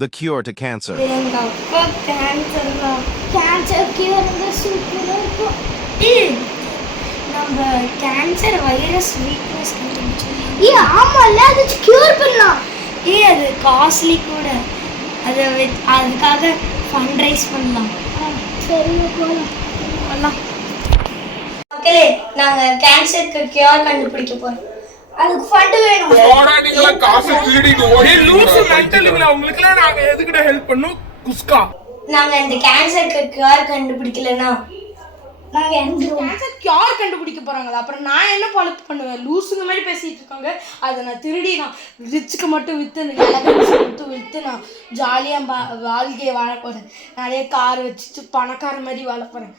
The cure to cancer. Cancer cure சூப்பராக இருக்கும். நம்ம கேன்சர் வைரஸ் வீக்னஸ் ஆமாம்ல, அது கியூர் பண்ணலாம். அது காஸ்ட்லி கூட. அதுக்காக ஃபண்ட் ரைஸ் பண்ணலாம். சரி போகலாம். மக்களே, நாங்கள் கேன்சருக்கு கியூர் கண்டுபிடிக்க போகிறோம். அதுக்கு ஃபண்ட் வேணும். நாங்க இந்த கேன்சருக்கு கியூர் கண்டுபிடிக்கலனா நாங்க கேன்சர் கியூர் கண்டுபிடிக்க போறாங்க. அப்புறம் நான் என்ன பொழப்பு பண்ணுவேன்? லூசுங்க மாதிரி பேசிட்டு இருக்காங்க. அதை நான் திருடி நான் ரிச்சுக்கு மட்டும் விற்று எலகன்ஸ் மட்டும் விற்று நான் ஜாலியாக வாழ்க்கையை வாழ போகிறேன். நிறைய கார் வச்சுட்டு பணக்கார மாதிரி வாழ போகிறேன்.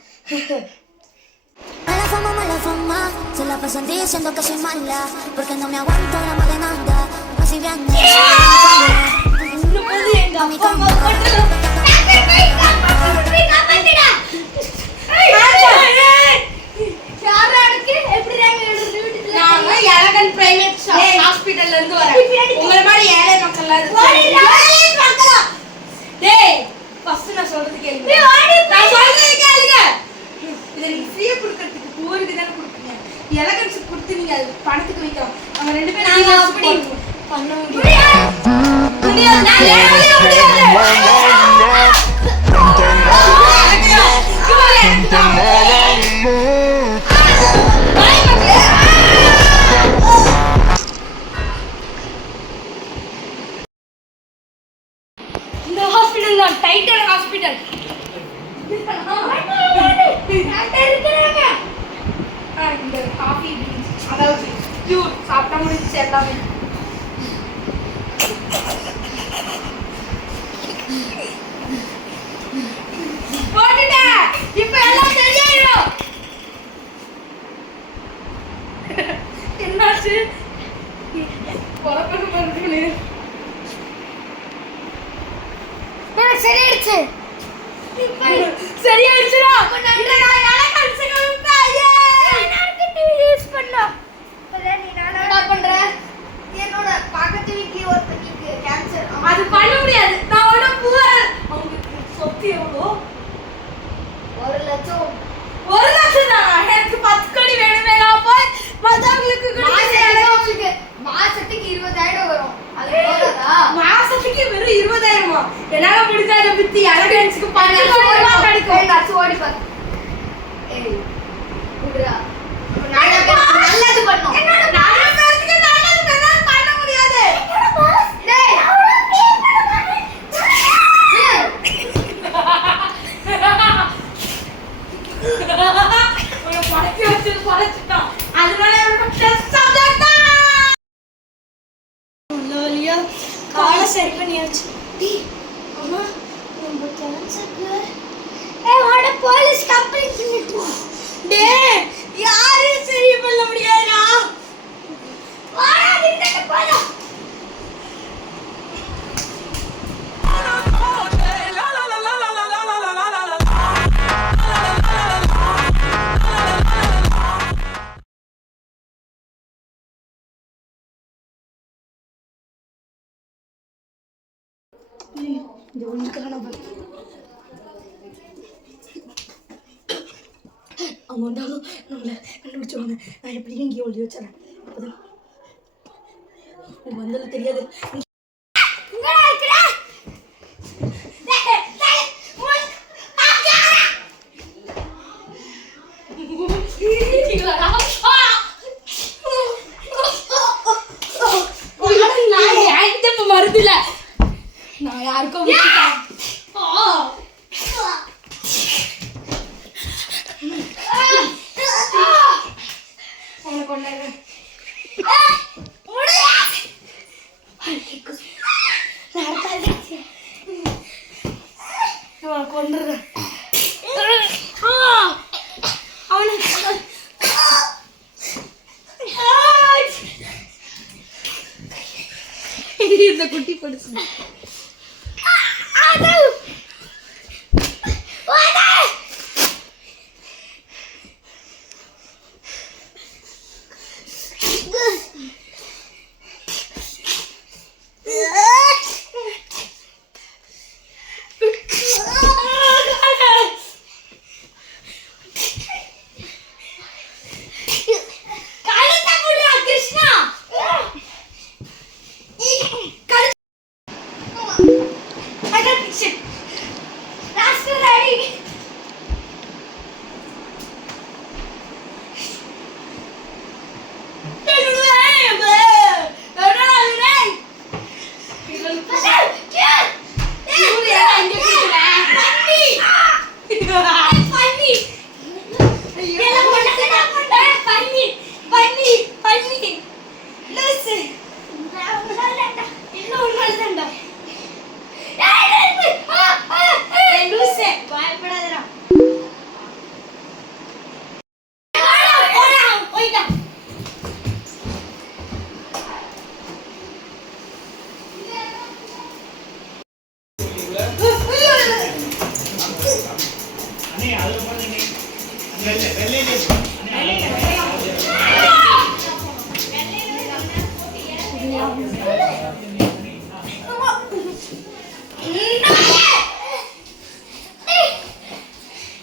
Mala fama, se la pasan diciendo que soy mala, porque no me aguanto la más de nada, así bien. பணத்துக்கு வைக்கிறோம். அவங்க ரெண்டு பேரும் அப்படி பண்ண முடியாது. இந்த ஹாஸ்பிடல் தான் டைட்டன் ஹாஸ்பிடல். இந்த காஃபி அதாவது பியூர் சாப்பிட்டா முடிச்சு எல்லாமே. போட்டுட்டேன். இப்ப எல்லாம் சரியாயிடும். என்னாச்சு? பொறப்பது மறுபடியும் சரியாயிடுச்சு. சரியாயிடுச்சுடா. என்னோட பக்கத்து வீட்லயே ஒருத்தருக்கு கேன்சர். அது பண்ண முடியாது. நான் ஒண்ணு புவர். அவங்களுக்கு சொத்து எவ்வளோ? 1 லட்சம். 1 லட்சம் தானா? எனக்கு 10 கோடி வேணுமே. நான் போய் மத்தவங்களுக்கு மாசத்துக்கு 20,000 வரும். அது போதாதா? மாசத்துக்கு வெறும் 20,000மா? என்னால முடிஞ்சா அதை வித்து எலகன்ஸ்க்கு 10 கோடி ரூபாய் கிடைக்கும். நான் ஓடி பாரு. ஏய் குடுறா. நல்லது பண்ணோம். என்னோட நல்லது பண்ண முடியாது. டேய் ஒரு படக்கி வச்சு படச்சிட்டான். அதனால எனக்கு டெஸ்ட் சப்ஜெக்ட் லோலியா கால சரி பண்ணியாச்சு. டேய் அம்மா நம்ம கேன்சருக்கு வாட போலீஸ் கம்ப்ளைன்ட் பண்ணிட்டோம். டேய் யாரும் சரி பண்ண முடியாதுடா. வாடா நின்னுட்டு போடா. இந்த ஒண்ணுக்கான அவங்க வந்தாலும் நம்மளை கண்டுபிடிச்சிருவாங்க. நான் எப்படி இங்கே ஒழுதி வச்சிடறேன். அப்போதான் வந்தாலும் தெரியாது. மருந்துல நான் யாருக்கும் கொண்டுறேன். இந்த குட்டி படுத்து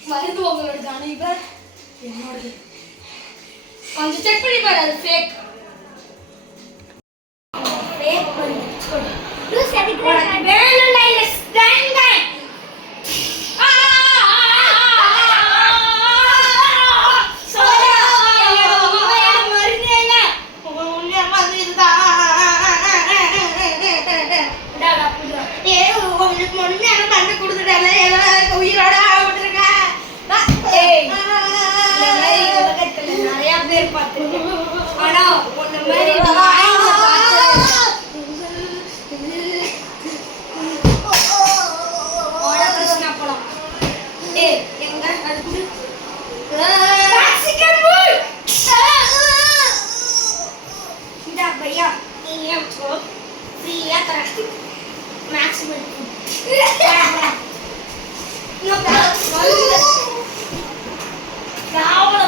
மருந்து உங்களோட தானே இவர் என்னோடது கொஞ்சம் செக் பண்ணி பாரு அது ஃபேக் ஃபேக் பண்ணி லூஸ் அடிக்கிறேன் வேணும் லைன் ஸ்டாண்ட் நிறைய பேர் பார்த்துருக்கேன் ஆனா உன்ன மாதிரி போலாம் எங்க அது இந்த பையா நீ ஃப்ரீயா தரேன் மேக்ஸிமம் ராவண